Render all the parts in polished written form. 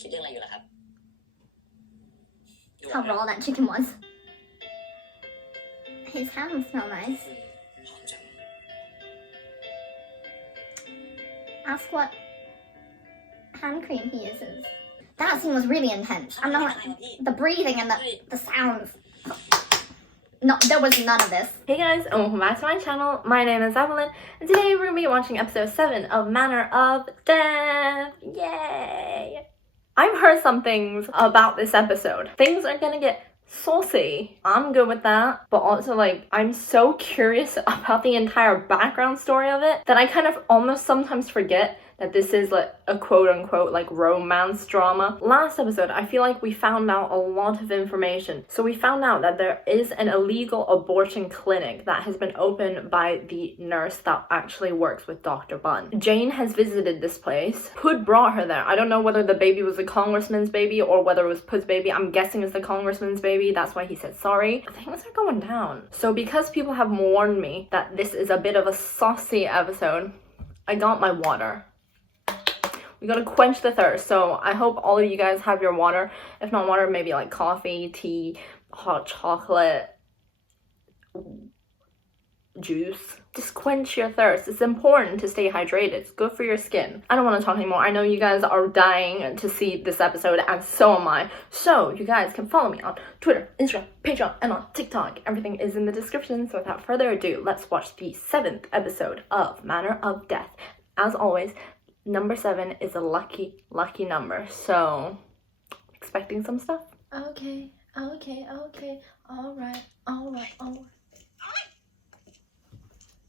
คิดเรื่องอะไรอยู่ล่ะครับ How raw that chicken was. His hands smell nice. หอมจัง Ask what hand cream he uses. That scene was really intense. I'm not the breathing and the sounds. No, there was none of this. Hey guys, and welcome back to my channel. My name is Evelyn, and today we're going to be watching episode 7 of Manner of Death. Yay! I've heard some things about this episode. Things are going to get saucy. I'm good with that, but also like I'm so curious about the entire background story of it that I kind of almost sometimes forget that this is like a quote-unquote like romance drama. Last episode, I feel like we found out a lot of information. So we found out that there is an illegal abortion clinic that has been opened by the nurse that actually works with Dr. Bunn. Jane has visited this place. Pud brought her there. I don't know whether the baby was the congressman's baby or whether it was Pud's baby. I'm guessing it's the congressman's baby. That's why he said sorry. Things are going down. So because people have warned me that this is a bit of a saucy episode, I got my water. We gotta quench the thirst, so I hope all of you guys have your water. If not water, maybe like coffee, tea, hot chocolate, juice. Just quench your thirst. It's important to stay hydrated. It's good for your skin. I don't want to talk anymore. I know you guys are dying to see this episode, and so am I. So you guys can follow me on Twitter, Instagram, Patreon, and on TikTok. Everything is in the description. So without further ado, let's watch the 7th episode of Manner of Death. As always, number 7 is a lucky number, so expecting some stuff. Okay, alright.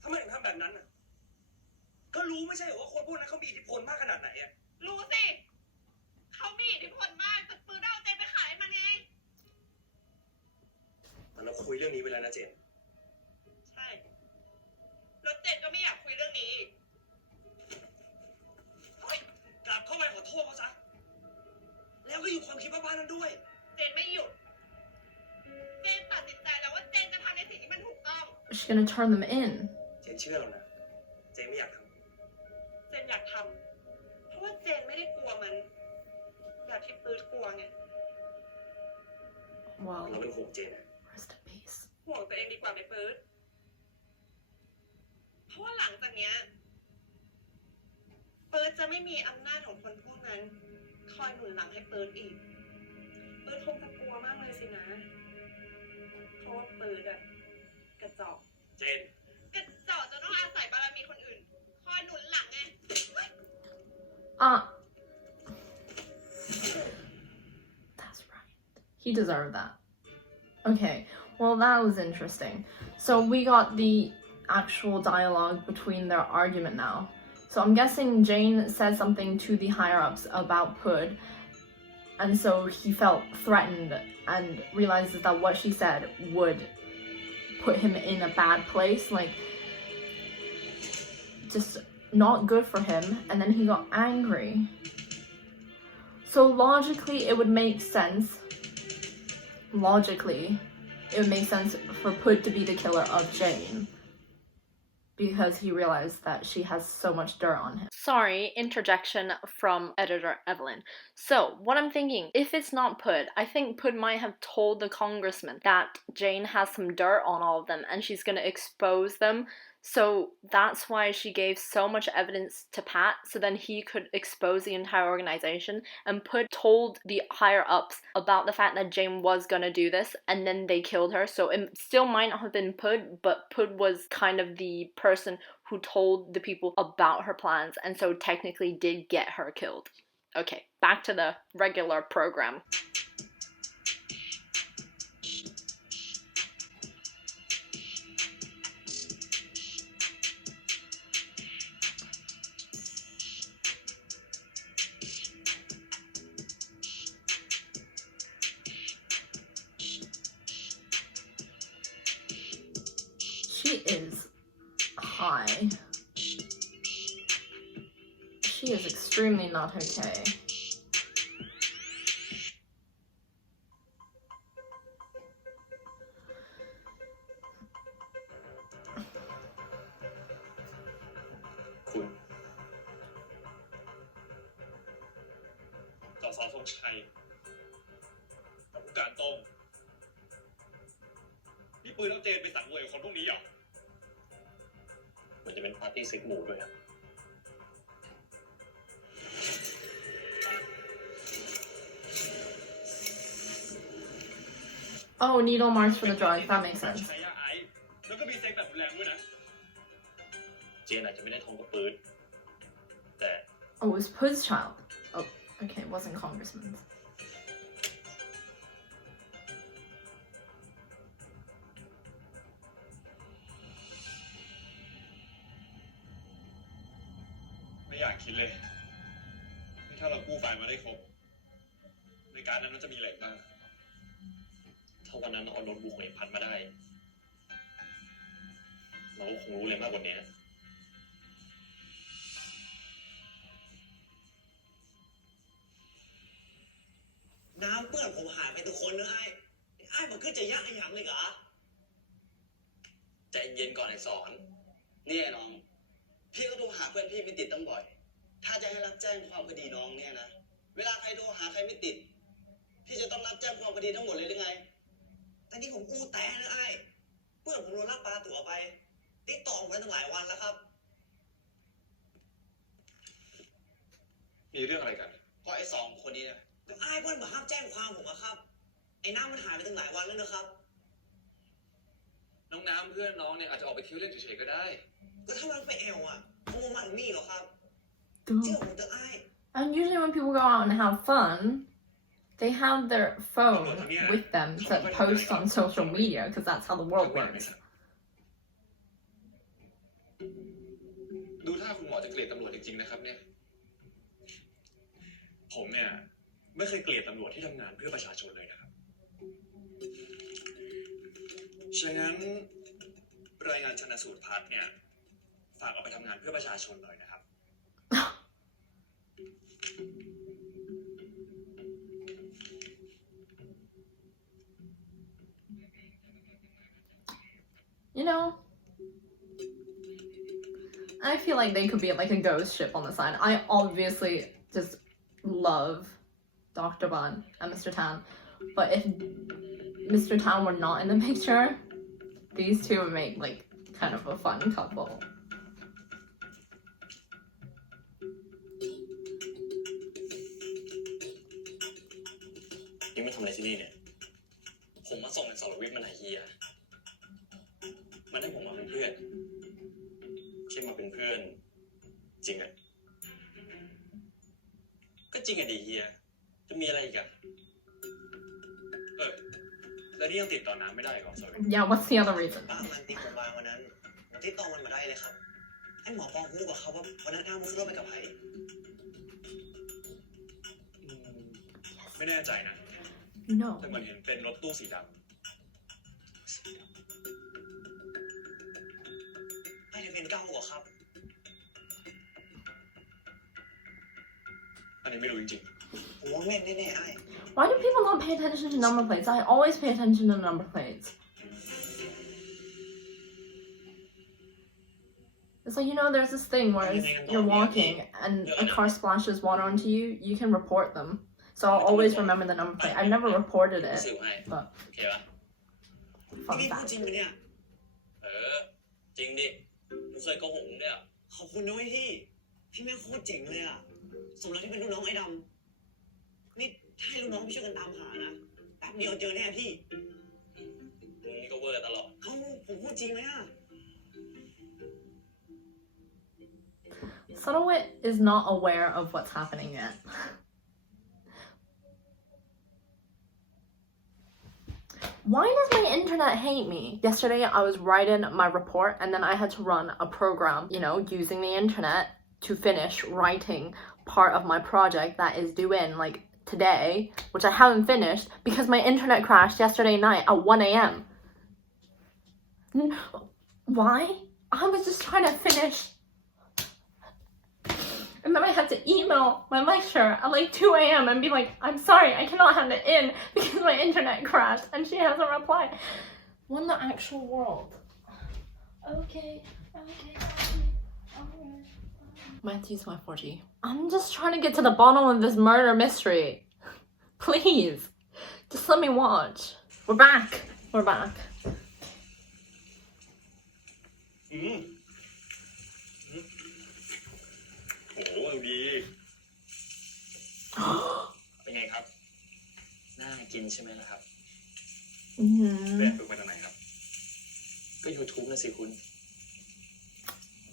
ทำไมถึงทำแบบนั้นน่ะก็รู้ไม่ใช่เหรอว่าคนพวกนั้นเขามีอิทธิพลมากขนาดไหนอ่ะรู้สิเขามีอิทธิพลมากแต่ปืนเอาเจนไปขายมันไงแต่เราคุยเรื่องนี้ไปแล้วนะเจนใช่แล้วเจนก็ไม่อยากคุยเรื่องนี้อีกเฮ้ยกลับเข้าไปขอโทษเขาซะแล้วก็อยู่ความคิดบ้าๆนั้นด้วยเจนไม่หยุดเจนตัดสินใจแล้วว่าเจนจะทำในสิ่งที่มันถูกต้อง She's gonna turn them in. เจนเชื่อเรานะเจนไม่อยากทำเจนอยากทำเพราะว่าเจนไม่ได้กลัวมันอยากที่ปื๊ดกลัวไง Wow. เราเป็นห่วงเจนนะ Rest in peace. ห่วงตัวเองดีกว่าไปปื๊ดเพราะว่าหลังจากเนี้ยปื๊ดจะไม่มีอำนาจของคนพวกนั้นคอยหนุนหลังให้ปื๊ดอีกปื๊ดคงจะกลัวมากเลยสินะเพราะว่าปื๊ดอะกระจอกเจนกระจอกจะต้องอาศัยบารมีคนอื่นคอยหนุนหลังไง That's right. He deserved that. Okay, well that was interesting. So we got the actual dialogue between their argument now. So I'm guessing Jane said something to the higher-ups about Pud, and so he felt threatened and realizes that what she said would put him in a bad place, like just not good for him, and then he got angry. So logically it would make sense for Pud to be the killer of Jane, because he realized that she has so much dirt on him. Sorry, interjection from editor Evelyn. So, what I'm thinking, if it's not Pud, I think Pud might have told the congressman that Jane has some dirt on all of them and she's gonna expose them. So that's why she gave so much evidence to Pat, so then he could expose the entire organization. And Pud told the higher-ups about the fact that Jane was gonna do this, and then they killed her. So it still might not have been Pud, but Pud was kind of the person who told the people about her plans, and so technically did get her killed. Okay, back to the regular program. She is high. She is extremely not okay. ธงชัยกับผู้การตรงนี่ปืนแล้วเจนไปสั่งมวยกับคนพวกนี้เหรอมันจะเป็นปาร์ตี้เซ็กหมู่ด้วยครับ Oh, needle marks for the drugs. That makes sense. ใช้ยาไอซ์แล้วก็มีเซ็กแบบรุนแรงด้วยนะเจนอาจจะไม่ได้ทองกับปืนแต่ Oh, it was Pud's child. Oh, okay, it wasn't Congressman's. ไม่อยากคิดเลยนี่ถ้าเรากู้ไฟล์มาได้ครบในการนั้นมันจะมีอะไรบ้างถ้าวันนั้นเอาโน้ตบุ๊กของไอ้พัดมาได้เราก็คงรู้เลยมากกว่านี้น้ำเปื้อนผมหายไปทุกคนนะไอ้มันคือจะยากอย่างเลยเหรอ ใจเย็นก่อนไอ้สอน นี่ไอ้น้อง พี่ก็โทรหาเพื่อนพี่ไม่ติดตั้งบ่อย ถ้าจะให้รับแจ้งความคดีน้องเนี่ยนะ เวลาใครโทรหาใครไม่ติด พี่จะต้องรับแจ้งความคดีทั้งหมดเลยหรือไง แต่นี่ผมอู้แต่นะไอ้เพื่อนผมโดนลักพาตั๋วไปติดต่อผมไว้ตั้งหลายวันแล้วครับ มีเรื่องอะไรกัน ก็ไอ้สองคนนี้นะแต่ไอ้เพื่อนมาห้ามแจ้งความผมอะครับ ไอ้น้ำมันหายไปตั้งหลายวันแล้วนะครับ น้องน้ำเพื่อนน้องเนี่ยอาจจะออกไปเที่ยวเล่นเฉยๆก็ได้ ก็ถ้ามันไปแอลอะคงมาถึงนี่หรอกครับ Dude. เชื่อผมเถอะไอ้ And usually when people go out and have fun, they have their phone with them to post on social media because that's how the world works. ดูท่าคุณหมอจะเกลียดตำรวจจริงๆนะครับเนี่ย ผมเนี่ยไม่เคยเกลียดตำรวจที่ทำงานเพื่อประชาชนเลยนะครับ ฉะนั้นรายงานชันสูตรพัดเนี่ยฝากเอาไปทำงานเพื่อประชาชนหน่อยนะครับ You know, I feel like they could be like a ghost ship on the side. I obviously just love Dr. Ban and Mr. Tan, but if Mr. Tan were not in the picture, these two would make like kind of a fun couple. นี่มาทำอะไรที่นี่เนี่ย ผมมาส่งไอ้สรวิทย์มันหาเฮียมันให้ผมมาเป็นเพื่อนใช่มาเป็นเพื่อน จริงอ่ะ ก็จริงอ่ะดิเฮีย จะมีอะไรอีกอ่ะ แล้วนี่ยังติดต่อน้ำไม่ได้ของสรวิทย์ Yeah, what's the other reason? ป้ามันติดโรงพยาบาลวันนั้นผมติดต่อมันมาได้เลยครับ ไอ้หมอปองรู้กับเขาว่าวันนั้นน้ำมันขึ้นรถไปกับไผ่ ไม่แน่ใจนะ No. แต่เหมือนเห็นเป็นรถตู้สีดำ ไอ้ทะเบียนเก้าเหรอครับ อันนี้ไม่รู้จริง ผมว่าแม่นแน่ๆไอ้ Why do people not pay attention to number plates? I always pay attention to number plates. It's like, you know, there's this thing where you're walking and a car splashes water onto you, you can report them. So I'll always remember the number plate. I've never reported รู้ it, สึกไอ้ but โอเคปะ fun พี่พูด fact. จริงปะเนี่ย จริงดิมึงเคยโกหกมึงเนี่ย ขอบคุณนะเว้ยพี่ พี่แม่งโคตรเจ๋งเลยอ่ะ สมแล้วที่เป็นลูกน้องไอ้ดำ นี่ถ้าให้ลูกน้องพี่ช่วยกันตามหานะแป๊บเดียวเจอแน่พี่ มึงนี่ก็เวอร์ตลอด เอ้าผมพูดจริงไหมอ่ะ Subtlewit is not aware of what's happening yet. Why does my internet hate me? Yesterday I was writing my report and then I had to run a program, you know, using the internet to finish writing part of my project that is due in like today, which I haven't finished because my internet crashed yesterday night at 1 a.m. Why? I was just trying to finish. And then I had to email my lecturer at like 2 a.m. and be like, I'm sorry, I cannot hand it in because my internet crashed. And she hasn't replied. What in the actual world? Okay. Matthew's my 40. I'm just trying to get to the bottom of this murder mystery. Please, just let me watch. We're back. We're back. อืมอืมโหเอาดี เป็นไงครับ น่ากินใช่ไหมล่ะครับ Mhm. แบบฝึกมาจากไหนครับ ก็ YouTube นะสิคุณ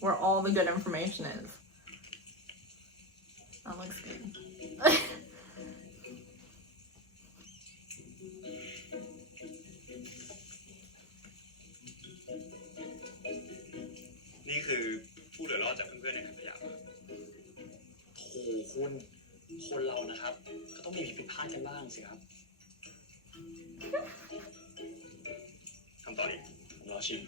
Where all the good information is. That looks good. นี่คือผู้เหลือรอดจากเพื่อนๆในถังขยะครับโถคุณ คนเรานะครับ ก็ต้องมีผิดพลาดกันบ้างสิครับทำต่อดิผมรอชิม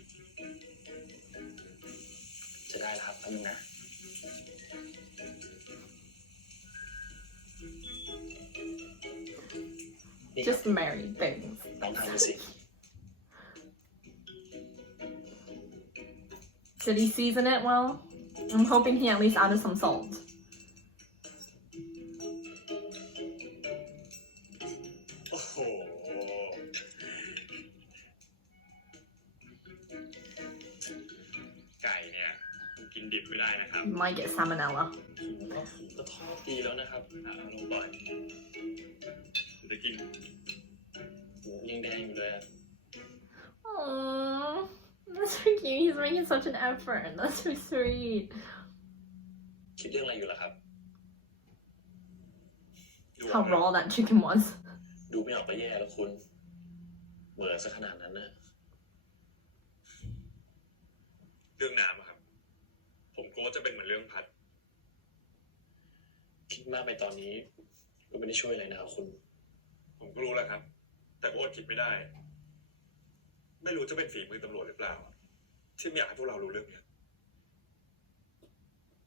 จะได้แล้วครับแป๊บนึงนะ นี่ครับ Just married things. ลองทำดูสิ Did he season it well? I'm hoping he at least added some salt. โอ้โห ไก่เนี่ยกินดิบไม่ได้นะครับ You might get salmonella. ผมก็ทอดดีแล้วนะครับลองบ่อยจะกินหูยังแดงอยู่เลยอะ Aww, that's so cute. He's making such an effort. That's so sweet. คิดเรื่องอะไรอยู่ล่ะครับดูออ How กไหม raw that chicken was. ดูไม่ออกก็แย่แล้วคุณเหมือนซะขนาดนั้นนะเรื่องน้ำอะครับ ผมกลัวจะเป็นเหมือนเรื่องพัด คิดมากไปตอนนี้ก็ไม่ได้ช่วยอะไรนะครับคุณ ผมก็รู้แล้วครับ แต่ก็อดคิดไม่ได้ ไม่รู้จะเป็นฝีมือตำรวจหรือเปล่า ที่ไม่อยากให้พวกเรารู้เรื่องเนี้ย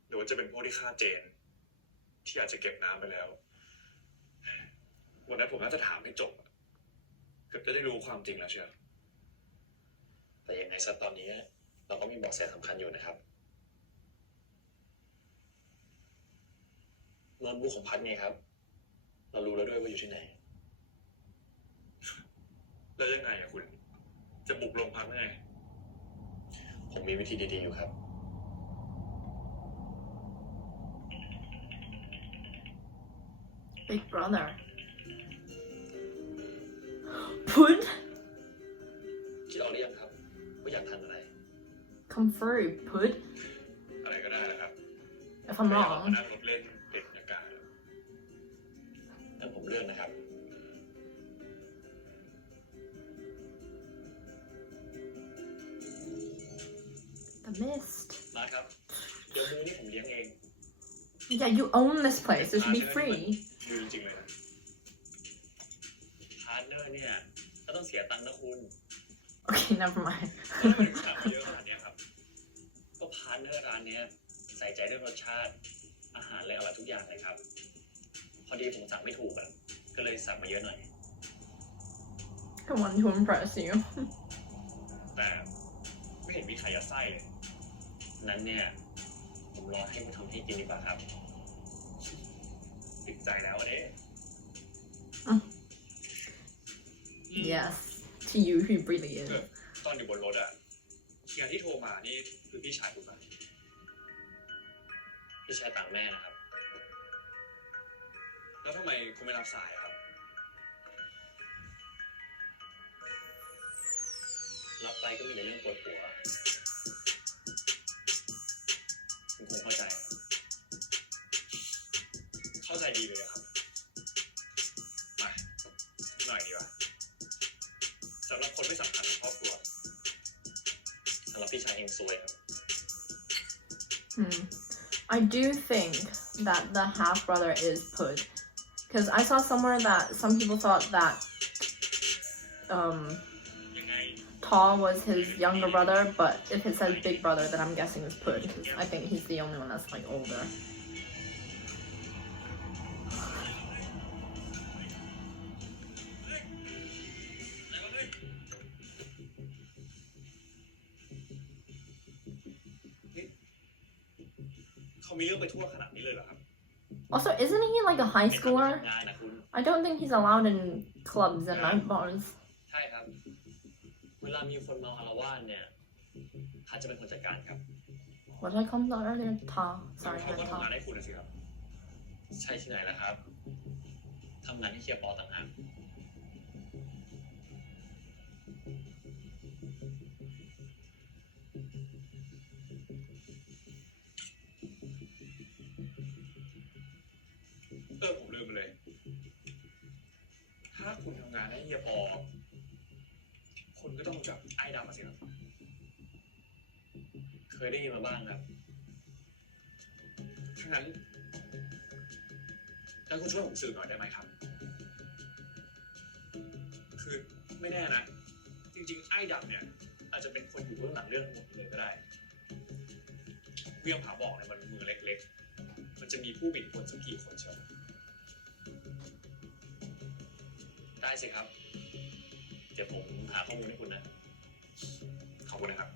หรือว่าจะเป็นพวกที่ฆ่าเจน ที่อาจจะเก็บน้ำไปแล้ววันนั้นผมน่าจะถามให้จบอะเกือบจะได้รู้ความจริงแล้วเชียวแต่ยังไงซะตอนนี้เราก็มีเบาะแสสำคัญอยู่นะครับโน้ตบุ๊กของพัดไงครับ เรารู้แล้วด้วยว่าอยู่ที่ไหน แล้วยังไงอะคุณ จะบุกโรงพักไง ผมมีวิธีดีๆอยู่ครับ Big brother. Put? คิดออกหรือยังครับว่าอยากทานอะไร Come through, Put. อะไรก็ได้นะครับ If I'm ไม่อยากออก wrong. มานั่งรถเล่นเปลี่ยนบรรยากาศงั้นผมเลือกนะครับ The mist. มาครับ เดี๋ยวมือนี่ผมเลี้ยงเอง Yeah, you own this place. It should be free. ดูจริงๆเลยนะพาร์ทเนอร์เนี่ยก็ต้องเสียตังค์นะคุณ Okay, never mind. ไม่ถึงสั่งเยอะขนาดเนี้ยครับก็พาร์ทเนอร์ร้านเนี้ยใส่ใจเรื่องรสชาติ อาหารเลยอร่อยทุกอย่างเลยครับ พอดีผมสั่งไม่ถูกอ่ะก็เลยสั่งมาเยอะหน่อย I want to impress you. แต่ไม่เห็นมีใครยัดไส้เลย นั้นเนี่ยผมรอให้คุณทำให้กินดีกว่าครับ ติดใจแล้วอะเด้ Yes, to you, he really is. ตอนอยู่บนรถอ่ะเฮียที่โทรมานี่คือพี่ชายคุณป่ะพี่ชายต่างแม่นะครับ แล้วทำไมคุณไม่รับสายอะครับ รับไปก็มีแต่เรื่องปวดหัวผมเข้าใจ เข้าใจดีเลยอะครับ มาหน่อยดีกว่าสำหรับคนไม่สำคัญในครอบครัวสำหรับพี่ชายเองซวยครับ I do think that the half brother is Put, because I saw somewhere that some people thought that ยังไง Tall was his younger brother, but if it says big brother, then I'm guessing it's Put. I think he's the only one that's like older. เขามีเรื่องไปทั่วขนาดนี้เลยเหรอครับ Also, isn't he like a high schooler? ง่ายนะคุณ I don't think he's allowed in clubs and night bars. ใช่ครับ เวลามีคนเมาอาละวาดเนี่ยข้าจะเป็นคนจัดการครับ What did I call him earlier? Ta. Sorry, เขาก็ not ทำงาน Ta. ให้คุณนะสิครับ ใช่ที่ไหนล่ะครับทำงานให้เฮียปอต่างหากผมลืมไปเลย ถ้าคุณทำงานให้เฮียปอ คุณก็ต้องรู้จักไอ้ดำมาสิครับ เคยได้ยินมาบ้างครับถ้างั้นแล้วคุณช่วยผมสืบหน่อยได้ไหมครับ คือไม่แน่นะ จริงๆ ไอ้ดำเนี่ย อาจจะเป็นคนอยู่เบื้องหลังเรื่องทั้งหมดเลยก็ได้เวียงผาบอกเนี่ยมันเมืองเล็กๆ มันจะมีผู้มีอิทธิพลสักกี่คนเชียวได้สิครับ เดี๋ยวผมหาข้อมูลให้คุณนะ ขอบคุณนะครับ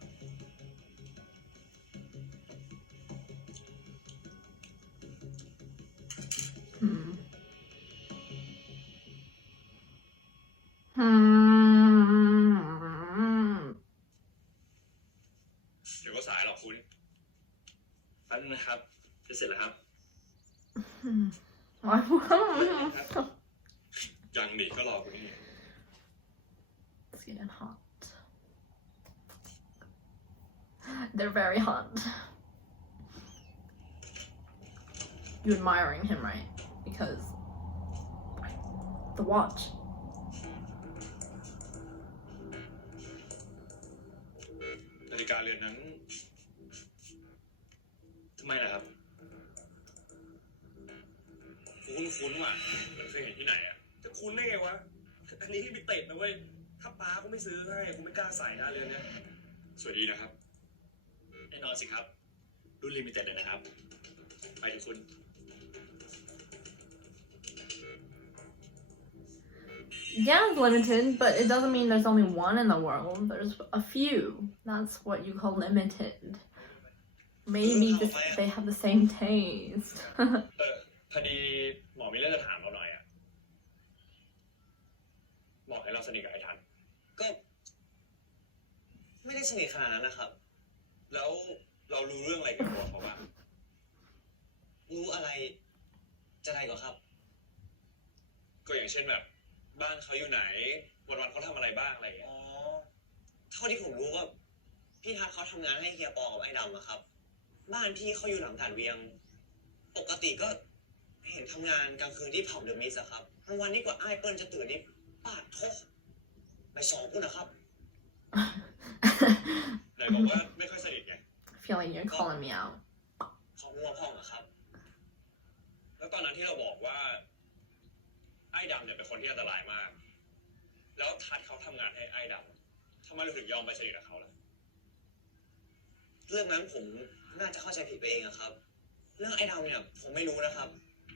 Hmm. เดี๋ยวก็สายหรอกคุณแป๊บนึงนะครับจะเสร็จแล้วครับ ยังดิก็รอคุณนี่ It's getting hot. They're very hot. You're admiring him, right? Because the watch. นาฬิกาเรือนนั้นทำไมล่ะครับคุ้นว่ะมันเคยเห็นที่ไหนอ่ะจะคุ้นได้ไงวะอันนี้ที่มิเต็ดนะเว้ยถ้าป้าก็ไม่ซื้อให้กูไม่กล้าใส่นะเรือนเนี้ยสวัสดีนะครับแน่นอนสิครับรุ่นลิมิเต็ดเลยนะครับไปถึงคุณ Yeah, it's limited, but it doesn't mean there's only one in the world. There's a few. That's what you call limited. Maybe they have the same taste. พอดีหมอมีเรื่องจะถามเราหน่อยอ่ะบอกให้เราสนิทกับไอ้ทัน ก็ไม่ได้สนิทขนาดนั้นนะครับ แล้วเรารู้เรื่องอะไรเกี่ยวกับเขาบ้าง รู้อะไรจะได้กว่าครับ ก็อย่างเช่นแบบบ้านเขาอยู่ไหนวันๆเขาทำอะไรบ้างอะไรอย่างเงี้ย อ๋อ เท่าที่ผมรู้ว่าพี่ทัศน์เขาทำงานให้เฮียปอกับไอ้ดำอะครับ บ้านพี่เขาอยู่หลังฐานเวียง ปกติก็เห็นทำงานกลางคืนที่ผับเดอะมิสอะครับบางวันนี้กว่าไอ้เปิ้ลจะตื่นนี่ปาดโทษไปสองพุ่นนะครับ ไหนบอกว่าไม่ค่อยสนิทไง I feel like you're calling me out. เขางัวพ่องอะครับ แล้วตอนนั้นที่เราบอกว่าไอ้ดำเนี่ยเป็นคนที่อันตรายมาก แล้วทัดเขาทำงานให้ไอ้ดำทำไมเราถึงยอมไปสนิทกับเขาล่ะ เรื่องนั้นผมน่าจะเข้าใจผิดไปเองอะครับ เรื่องไอ้ดำเนี่ยผมไม่รู้นะครับ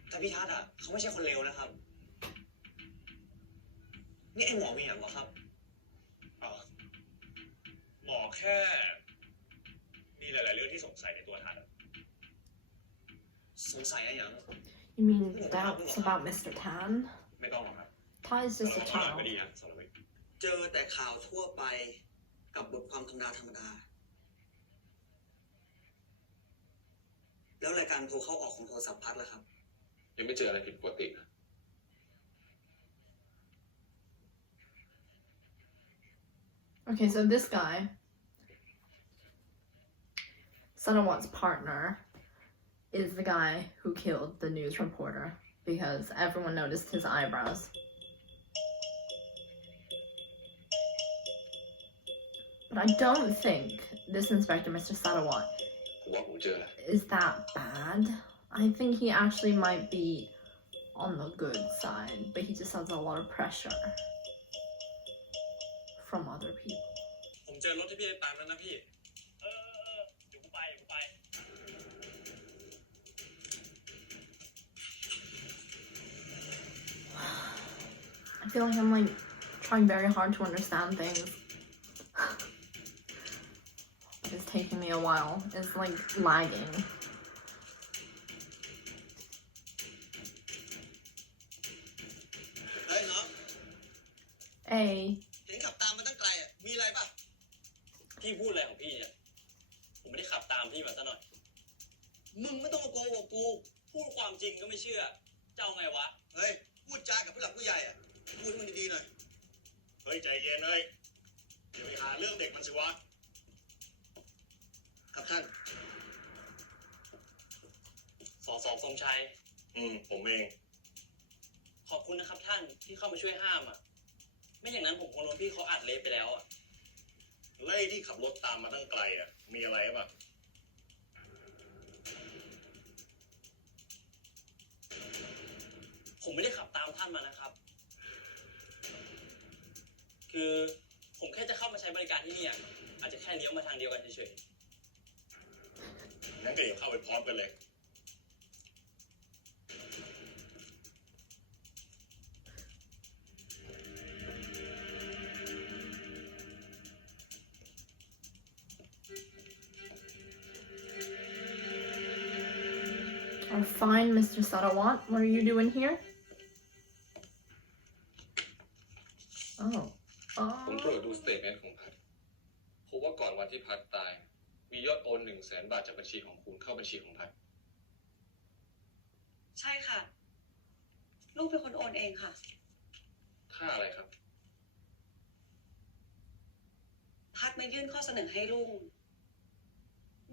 แต่พี่ทัศน์อะเขาไม่ใช่คนเลวนะครับ นี่ไอ้หมอมีอย่างเหรอครับ อ๋อหมอแค่มีหลายๆเรื่องที่สงสัยในตัวทัดอะ สงสัยอะไรอย่าง You mean doubts about Mr. Tan? ไม่ต้องหรอกครับ Ta is just a เราก็ child. ดีนะสารวิทย์ เจอแต่ข่าวทั่วไปกับบทความธรรมดา แล้วรายการโทรเข้าออกของโทรศัพท์พัดล่ะครับ ยังไม่เจออะไรผิดปกตินะ Okay, so this guy, Sanawat's partner, is the guy who killed the news reporter because everyone noticed his eyebrows. But I don't think this Inspector, Mr. Sanawat, ผมว่าผมเจอแล้ว is that bad. I think he actually might be on the good side, but he just has a lot of pressure from other people. ผมเจอรถที่พี่ตามแล้วนะพี่ เดี๋ยวกูไป I feel like I'm like trying very hard to understand things. It's taking me a while. It's like lagging. way. เห็นขับตามมาตั้งไกลอ่ะ มีอะไรป่ะ พี่พูดอะไรของพี่เนี่ย ผมไม่ได้ขับตามพี่มาซะหน่อย มึงไม่ต้องมาโกหกกู พูดความจริงก็ไม่เชื่อ เจ้าไงวะ เฮ้ย พูดจากับผู้หลักผู้ใหญ่อ่ะ พูดให้มันดีๆหน่อย เฮ้ยใจเย็นเลยอย่าไปหาเรื่องเด็กมันสิวะ ครับท่าน สอทรงชัย ผมเอง ขอบคุณนะครับท่านที่เข้ามาช่วยห้ามอ่ะ ไม่อย่างนั้นผมคงโดนพี่เขาอัดเละไปแล้วอ่ะ ไล่ที่ขับรถตามมาตั้งไกลอ่ะ มีอะไรป่ะ ผมไม่ได้ขับตามท่านมานะครับ คือผมแค่จะเข้ามาใช้บริการที่นี่อะอาจจะแค่เลี้ยวมาทางเดียวกันเฉย งั้นก็อย่าเข้าไปพร้อมกันเลย I'm fine, Mr. Sarawat. What are you doing here? Oh. ผมตรวจดูสเตทเมนต์ของพัดพบว่าก่อนวันที่พัดตาย มียอดโอน100,000 บาทจากบัญชีของคุณเข้าบัญชีของพัด ใช่ค่ะ ลูกเป็นคนโอนเองค่ะ ค่าอะไรครับ พัดมายื่นข้อเสนอให้ลุง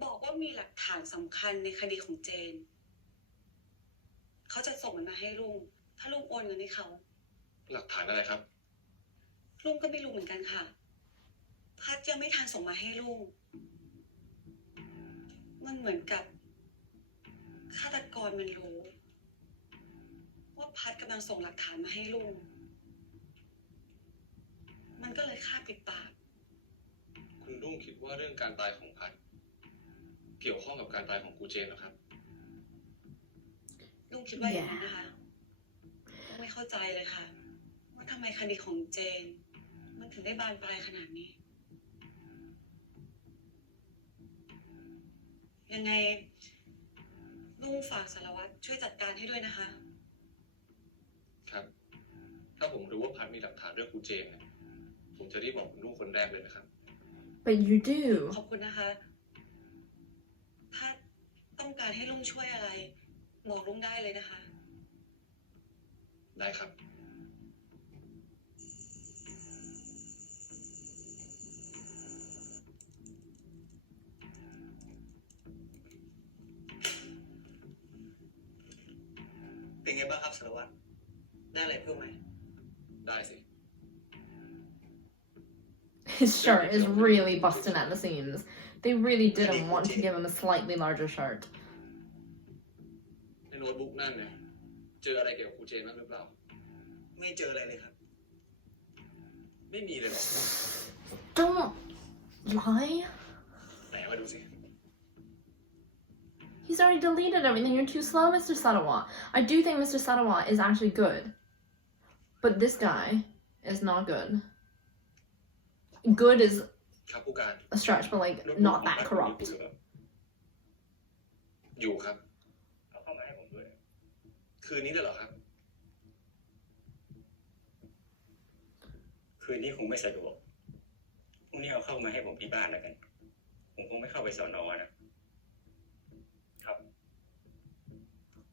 บอกว่ามีหลักฐานสำคัญในคดีของเจน เขาจะส่งมันมาให้ลุง ถ้าลุงโอนเงินให้เขา หลักฐานอะไรครับ ลุงก็ไม่รู้เหมือนกันค่ะ พัดยังไม่ทันส่งมาให้ลุง มันเหมือนกับฆาตกรมันรู้ ว่าพัดกำลังส่งหลักฐานมาให้ลุง มันก็เลยฆ่าปิดปาก คุณรุ่งคิดว่าเรื่องการตายของพัด เกี่ยวข้องกับการตายของกูเจนเหรอครับ ลุงคิดว่าอย่างนั้นนะคะลุงไม่เข้าใจเลยค่ะ ว่าทำไมคดีของเจน มันถึงได้บานปลายขนาดนี้ ยังไงลุงฝากสารวัตรช่วยจัดการให้ด้วยนะคะ ครับ ถ้าผมรู้ว่าพัดมีหลักฐานเรื่องกูเจนเนี่ยผมจะรีบบอกคุณรุ่งคนแรกเลยนะครับ But you do. ขอบคุณนะคะ ถ้าต้องการให้ลุงช่วยอะไร บอกลุงได้เลยนะคะ ได้ครับ เป็นไงบ้างครับสารวัตร ได้อะไรเพิ่มไหม ได้สิ His shirt is really busting at the seams. They really didn't want to give him a slightly larger shirt. ในโน้ตบุ๊กนั่นเนี่ยเจออะไรเกี่ยวกับกูเจนบ้างหรือเปล่า ไม่เจออะไรเลยครับ ไม่มีเลยหรอก Don't lie. ไหนมาดูสิ He's already deleted everything. You're too slow, Mr. Sarawat. I do think Mr. Sarawat is actually good. But this guy is not good. Good is ครับผู้การ a stretch, but like โน้ตบุ๊ก not ของ that พัด corrupt. อยู่ครับ เอาเข้ามาให้ผมด้วย คืนนี้ได้เหรอครับ ๆ คืนนี้คงไม่สะดวกพรุ่งนี้เอาเข้ามาให้ผมที่บ้านแล้วกัน ผมคงไม่เข้าไปสอนอนะ ครับ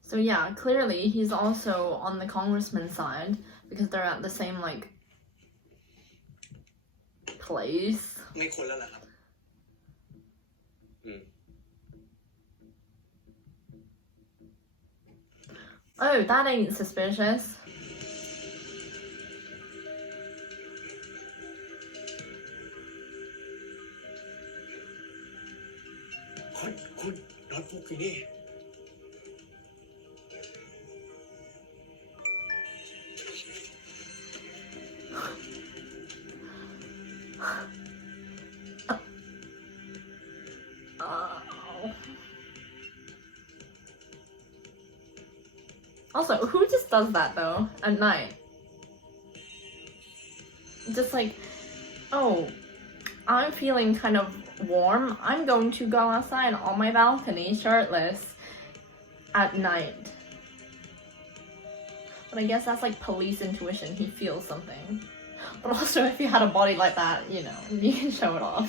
So yeah, clearly he's also on the congressman's side because they're at the same like place. ไม่ควรแล้วล่ะครับ Oh, that ain't suspicious. คุณโน้ตบุ๊กอยู่นี่ Oh. Also, who just does that though at night? Just like, oh, I'm feeling kind of warm. I'm going to go outside on my balcony shirtless at night. But I guess that's like police intuition. He feels something. But also, if you had a body like that, you know, you can show it off.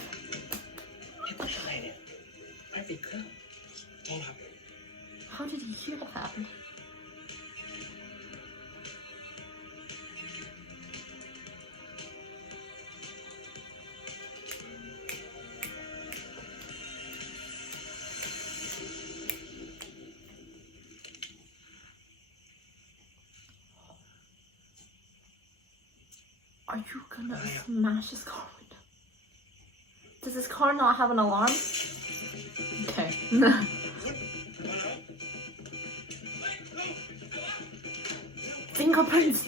อะไรเนี่ยไม่ปิดเครื่อง โทษครับ How did he hear that? Are you gonna smash his car window? Does his car not have an alarm? Okay. Fingerprints!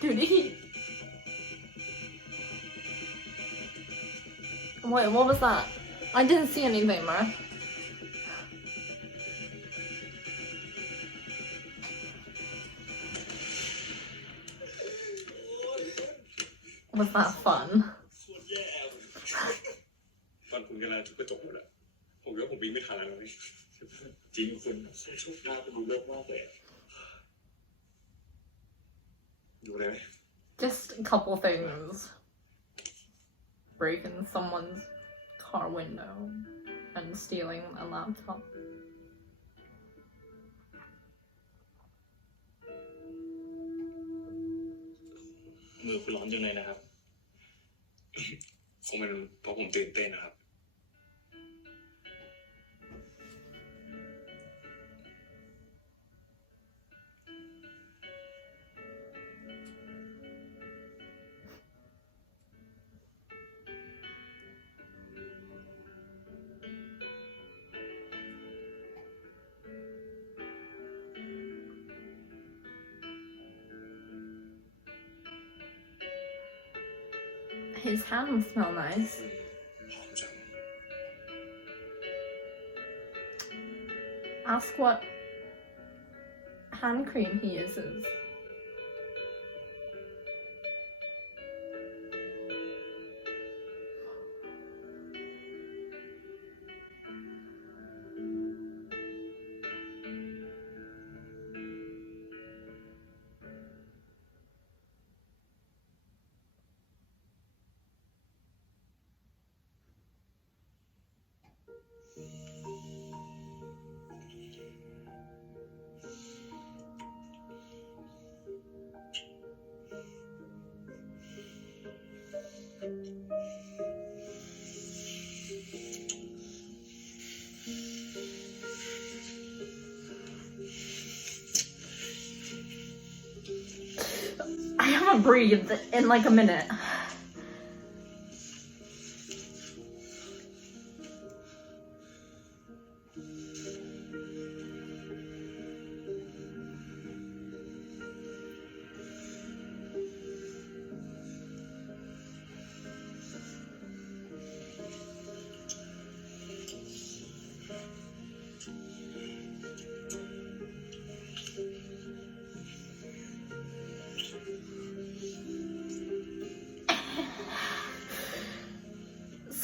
Dude, Wait, what was that? I didn't see anything, Mar. Was that fun? ตอนคุณกำลังทุบกระจกอยู่แหละผมว่าผมวิ่งไม่ทันแล้วนี่จริงคุณโชคหน้าไปดูโลกมากเลยดูเลยไหม Just a couple things. Breaking someone's car window and stealing a laptop. มือคุณร้อนจังเลยนะครับ คงเป็นเพราะผมตื่นเต้นนะครับ His hands smell nice. หอมจัง Ask what hand cream he uses. I haven't breathed in like a minute.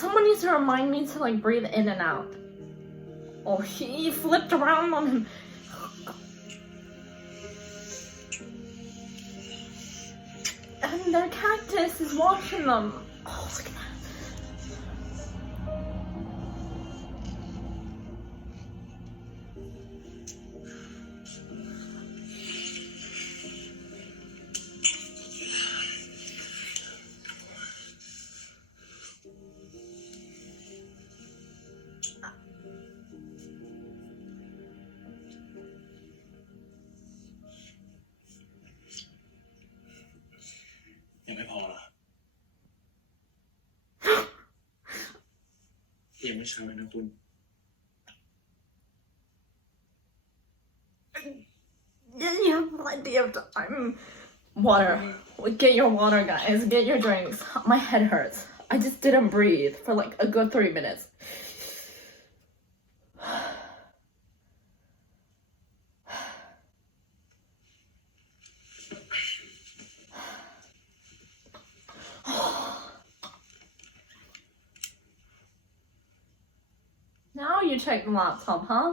Someone needs to remind me to like breathe in and out. Oh, he flipped around on him. And their cactus is watching them. Oh, look at that.ยังไม่พอเหรอ ยังไม่เช้าเลยนะคุณ Yeah, you have plenty of time. Water. Get your water, guys. Get your drinks. My head hurts. I just didn't breathe for like a good 3 minutes. Now you check the laptop, huh?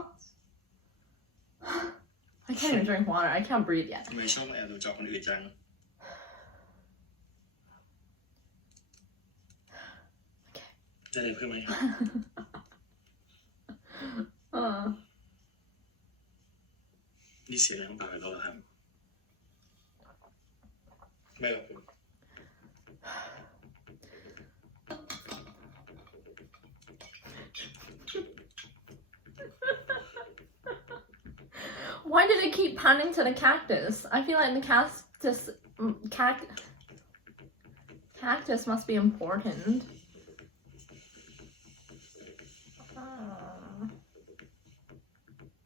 I can't even drink water. I can't breathe yet. ทำไมชอบแอบดูจอคนอื่นจัง จะได้เพิ่มไหมครับ นี่เสียน้ำเปล่าแล้วเหรอครับ ไม่หรอกคุณ Why did it keep panning to the cactus? I feel like the cactus must be important.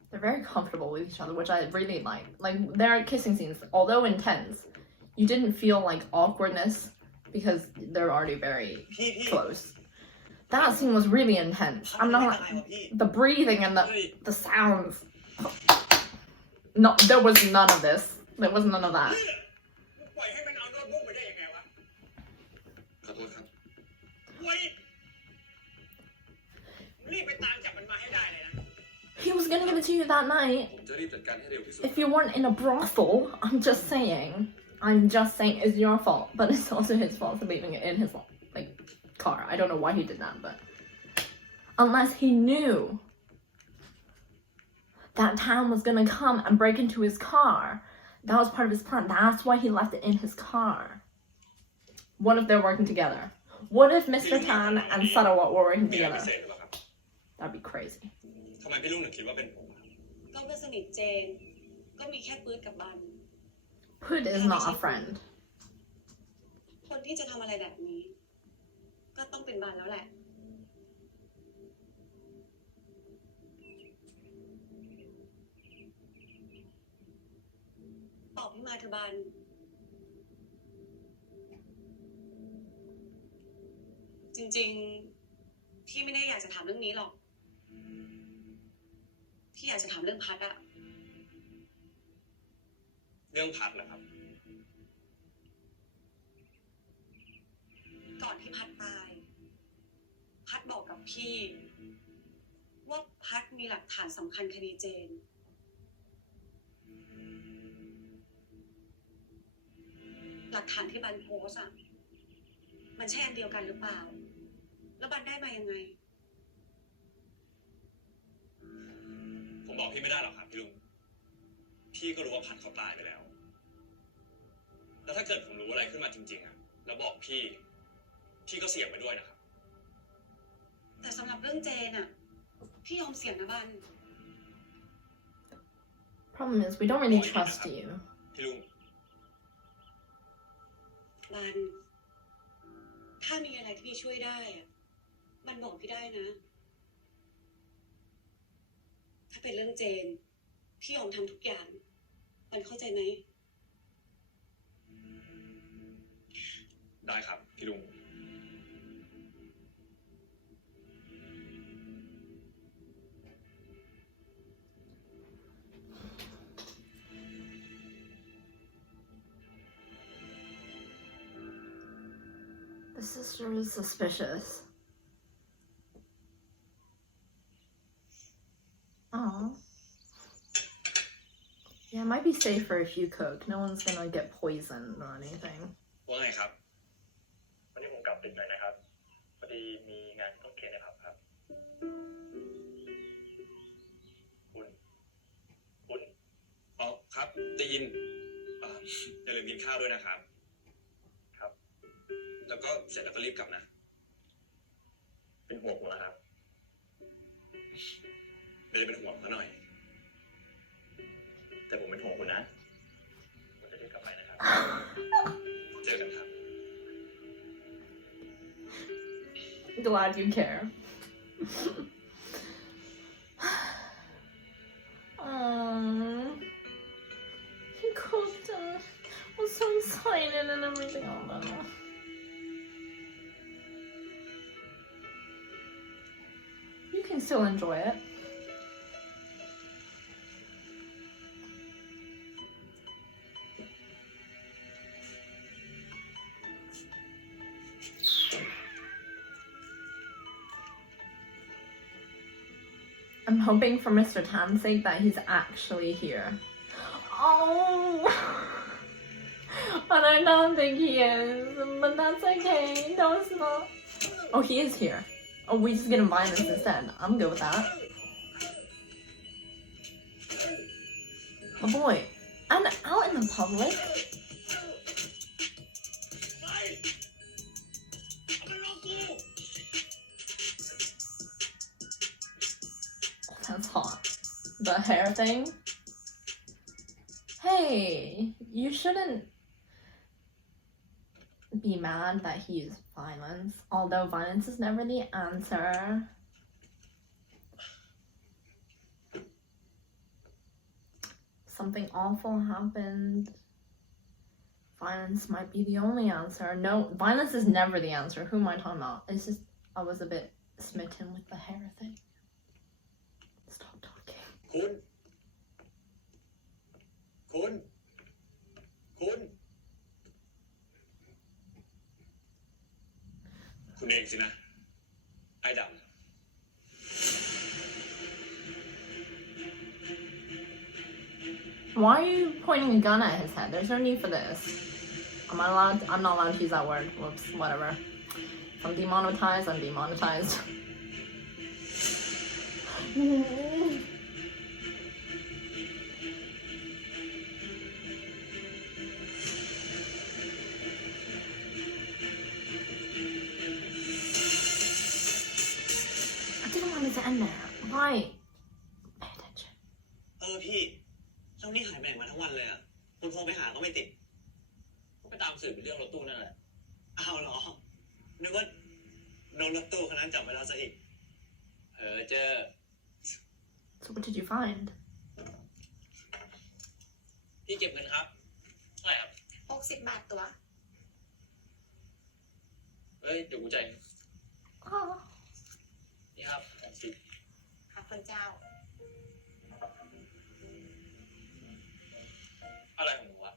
They're very comfortable with each other, which I really like. Like, their kissing scenes, although intense, you didn't feel like awkwardness because they're already very พี่ close. That scene was really intense. I'm not ตายว่ะพี่ the breathing and the sounds. No, there was none of this. There was none of that. ปล่อยให้มันเอาโน้ตบุ๊กไปได้ยังไงวะ ขอโทษครับ เว้ยรีบไปตามจับมันมาให้ได้เลยนะ He was gonna give it to you that night. ผมจะรีบจัดการให้เร็วที่สุด If you weren't in a brothel, I'm just saying it's your fault, but it's also his fault for leaving it in his car. I don't know why he did that, but unless he knew that Tam was gonna come and break into his car, that was part of his plan. That's why he left it in his car. What if they're working together? What if Mr. Tan and Sarawat were working มีอะไร together? พิเศษหรือเปล่าครับ That'd be crazy. ทำไมพี่ลุงถึงคิดว่าเป็นผมอะ ก็เพื่อนสนิทเจน ก็มีแค่ปื๊ดกับบัน Put is not a friend. คนที่จะทำอะไรแบบนี้ ก็ต้องเป็นบันแล้วแหละ ตอบพี่มาเถอะบัน จริงๆ พี่ไม่ได้อยากจะถามเรื่องนี้หรอก พี่อยากจะถามเรื่องพัดอะ เรื่องพัดนะครับ ก่อนที่พัดตาย พัดบอกกับพี่ ว่าพัดมีหลักฐานสำคัญคดีเจน หลักฐานที่บันโพสอะมันใช่อันเดียวกันหรือเปล่า แล้วบันได้มายังไง ผมบอกพี่ไม่ได้หรอกครับพี่ลุง พี่ก็รู้ว่าพัดเขาตายไปแล้ว แล้วถ้าเกิดผมรู้อะไรขึ้นมาจริงๆอะแล้วบอกพี่ พี่ก็เสี่ยงไปด้วยนะครับ แต่สำหรับเรื่องเจนอะพี่ยอมเสี่ยงนะบัน Problem is, we don't really trust you. พี่ลุง บัน ถ้ามีอะไรที่พี่ช่วยได้อะบันบอกพี่ได้นะ ถ้าเป็นเรื่องเจน พี่ยอมทำทุกอย่าง บันเข้าใจไหม ได้ครับพี่ลุง The sister is suspicious. Oh. Yeah, it might be safer if you cook. No one's gonna get poisoned or anything. ว่าไงครับ วันนี้ผมกลับดึกหน่อยนะครับ พอดีมีงานต้องเคลียร์ในผับครับ คุณอ๋อครับ ได้ยินอย่าลืมกินข้าวด้วยนะครับ ครับ แล้วก็เสร็จแล้วก็รีบกลับนะ เป็นห่วงผมนะครับไม่ได้เป็นห่วงเขาหน่อย แต่ผมเป็นห่วงคุณนะผมจะรีบกลับไปนะครับ เจอกันครับ Glad you care. He cooked and was so excited and everything. Oh, no. You can still enjoy it. I'm hoping for Mr. Tan's sake that he's actually here. Oh! But I don't think he is. But that's okay. No, it's not. Oh, he is here. Oh, we just get him violence instead. I'm good with that. Oh boy. And out in the public? Oh, that's hot. The hair thing? Hey, you shouldn't be mad that he used violence, although violence is never the answer. Something awful happened. Violence might be the only answer. No, violence is never the answer. Who am I talking about? It's just, I was a bit smitten with the hair thing. Stop talking. คุณเองสินะ ไอ้ดำ Why are you pointing a gun at his head? There's no need for this. Am I allowed? I'm not allowed to use that word. Whoops, whatever. If I'm demonetized, I'm demonetized. I didn't want it to end there. Why? Pay attention. พี่ช่วงนี้หายไปไหนมาทั้งวันเลยอ่ะคุณโทรไปหาก็ไม่ติดก็ไปตามสืบเรื่องรถตู้นั่นแหละอ้าวเหรอนึกว่าโดนรถตู้คนนั้นจับไปแล้วซะอีกเจอ So what did you find? พี่เก็บเงินครับเท่าไหร่ครับ 60 บาทตัว เฮ้ยเดี๋ยวกูจ่าย Oh. นี่ครับ80 ขอบคุณเจ้า อะไรของมึงวะ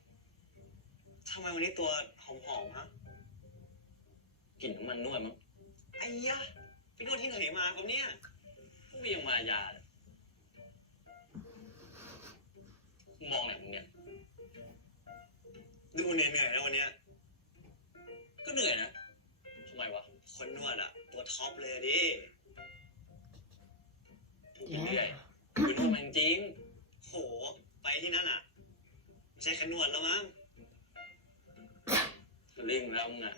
ทำไมวันนี้ตัวหอมๆฮะกลิ่นน้ำมันนวดมั้งไอ้ยะไปนวดที่ไหนมาครับเนี่ยกูยังมายาเลยมองไหนมึงเนี่ยดูเหนื่อยๆนะวันเนี้ยก็เหนื่อยนะทำไมวะคนนวดอะตัวท็อปเลยดิเรื่อยๆคือนวดมันจริงโหไปที่นั่นอะไม่ใช่แค่นวดแล้วมั้งลิงแล้วมึงอะ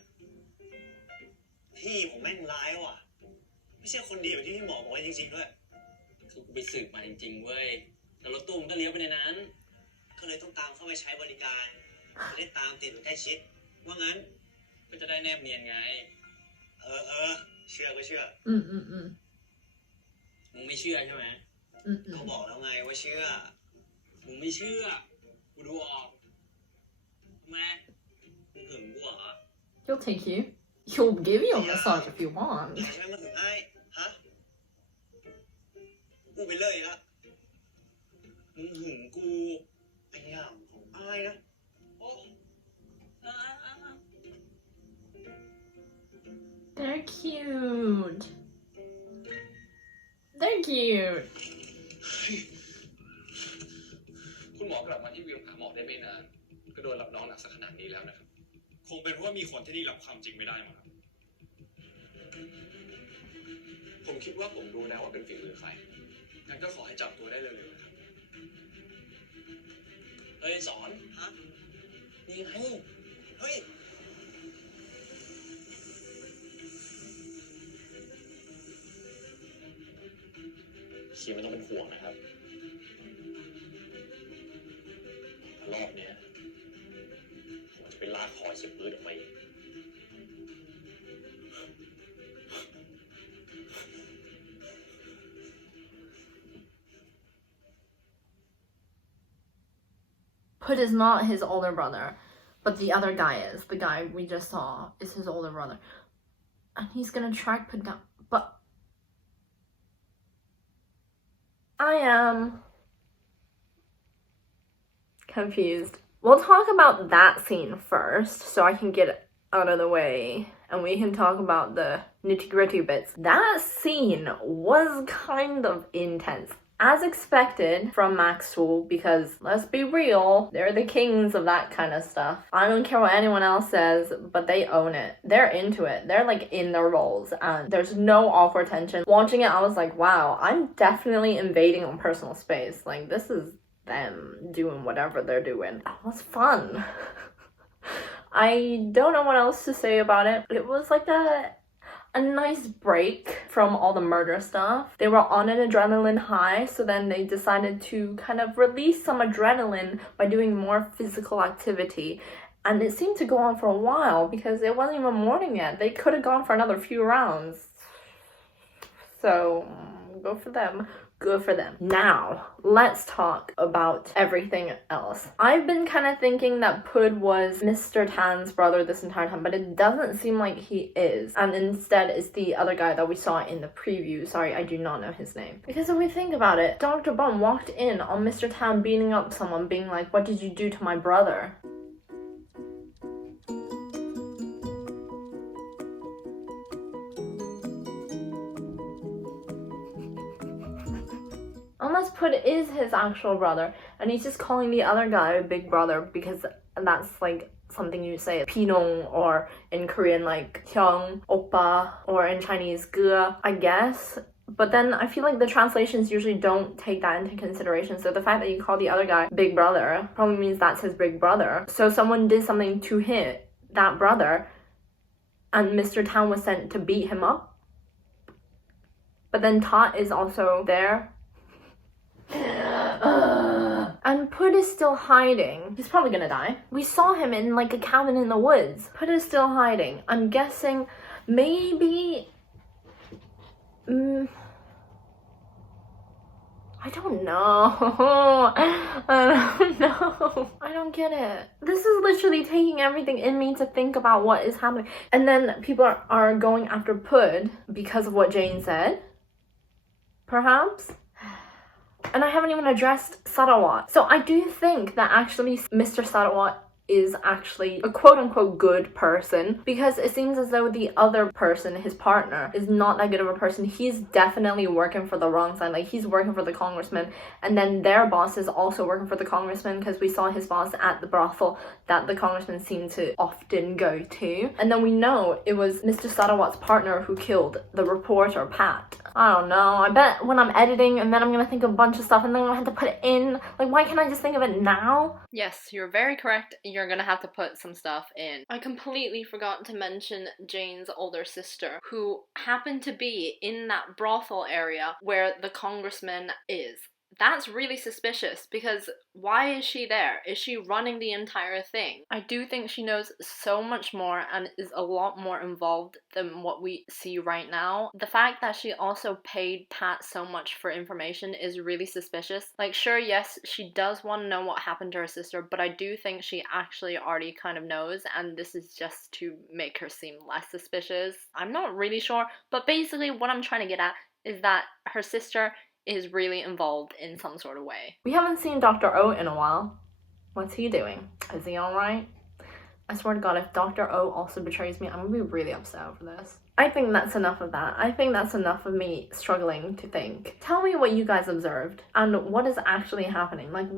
พี่ผมแม่งร้ายว่ะไม่ใช่คนดีแบบที่พี่หมอบอกไว้จริงๆด้วยคือกูไปสืบมาจริงๆเว้ยแต่รถตู้มันก็เลี้ยวไปในนั้นก็เลยต้องตามเข้าไปใช้บริการจะได้ตามติดใกล้ชิดว่างั้นก็จะได้แนบเนียนไงเชื่อก็เชื่อมึงไม่เชื่อใช่ไหมเขาบอกแล้วไงว่าเชื่อมึงไม่เชื่อกูดูออกทำไมมึงหึงกูเหรอ He'll take you. He'll give you a massage if you want. ใช่ไหมมันถึงไอ้ฮะกูไปเลยละมึงหึงกูไอ้อย่างของไอ้นะโอ้ They're cute. They're cute. คุณหมอกลับมาที่วิวหาหมอได้ไม่นานก็โดนรับน้องหนักสักขนาดนี้แล้วนะครับคงเป็นเพราะว่ามีคนที่นี่รับความจริงไม่ได้มั้งครับผมคิดว่าผมรู้แล้วว่าเป็นฝีมือใครงั้นก็ขอให้จับตัวได้เร็วๆนะครับ เฮ้ยสอนฮะนี่ไงเฮ้ยเชียร์ไม่ต้องเป็นห่วงนะครับรอบเนี้ยผมจะไปลากคอเสียปืนออกไปเอง Put is not his older brother, but the other guy is. The guy we just saw is his older brother. And he's gonna track Put down. But I am confused. We'll talk about that scene first so I can get it out of the way. and we can talk about the nitty-gritty bits. That scene was kind of intense. As expected from Maxwell, because let's be real, they're the kings of that kind of stuff. I don't care what anyone else says, but they own it. They're into it. They're like in their roles, and there's no awkward tension. Watching it, I was like, wow, I'm definitely invading on personal space. Like, this is them doing whatever they're doing. That was fun. I don't know what else to say about it. It was like a nice break from all the murder stuff. They were on an adrenaline high, so then they decided to kind of release some adrenaline by doing more physical activity. And it seemed to go on for a while because it wasn't even morning yet. They could have gone for another few rounds. So, go for them. Good for them. Now, let's talk about everything else. I've been kind of thinking that Pud was Mr. Tan's brother this entire time, but it doesn't seem like he is. And instead, it's the other guy that we saw in the preview. Sorry, I do not know his name. Because if we think about it, Dr. Bum walked in on Mr. Tan beating up someone, being like, "What did you do to my brother?" Unless Pud is his actual brother, and he's just calling the other guy big brother because that's like something you say Pinong, or in Korean like Hyung, Oppa, or in Chinese Ge, I guess. But then I feel like the translations usually don't take that into consideration. So the fact that you call the other guy big brother probably means that's his big brother. So someone did something to that brother, and Mr. Tan was sent to beat him up. But then Tat is also there. And Pud is still hiding. He's probably gonna die. We saw him in like a cabin in the woods. Pud is still hiding. I'm guessing maybe... I don't know. I don't know. I don't get it. This is literally taking everything in me to think about what is happening. And then people are going after Pud because of what Jane said. Perhaps? And I haven't even addressed Sarawat. So I do think that actually Mr. Sarawat is actually a quote-unquote good person, because it seems as though the other person, his partner, is not that good of a person. He's definitely working for the wrong side. Like, he's working for the congressman, and then their boss is also working for the congressman, because we saw his boss at the brothel that the congressman seemed to often go to. And then we know it was Mr. Sarawat's partner who killed the reporter, Pat. I don't know. I bet when I'm editing and then I'm gonna think of a bunch of stuff and then I'm gonna have to put it in. Like, why can't I just think of it now? Yes, you're very correct. You're gonna have to put some stuff in. I completely forgot to mention Jane's older sister, who happened to be in that brothel area where the congressman is. That's really suspicious, because why is she there? Is she running the entire thing? I do think she knows so much more and is a lot more involved than what we see right now. The fact that she also paid Pat so much for information is really suspicious. Like, sure, yes, she does want to know what happened to her sister, but I do think she actually already kind of knows, and this is just to make her seem less suspicious. I'm not really sure, but basically what I'm trying to get at is that her sister is really involved in some sort of way. We haven't seen Dr. O in a while. What's he doing? Is he alright? I swear to God, if Dr. O also betrays me, I'm gonna be really upset over this. I think that's enough of that. I think that's enough of me struggling to think. Tell me what you guys observed and what is actually happening. Like,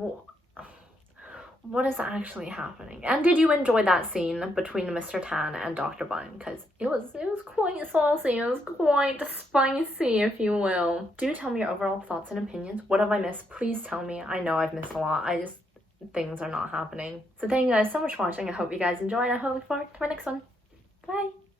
what is actually happening? And did you enjoy that scene between Mr. Tan and Dr. Bun? Because it was quite saucy, it was quite spicy, if you will. Do tell me your overall thoughts and opinions. What have I missed? Please tell me. I know I've missed a lot. things are not happening. So thank you guys so much for watching. I hope you guys enjoyed. I hope you look forward to my next one. Bye!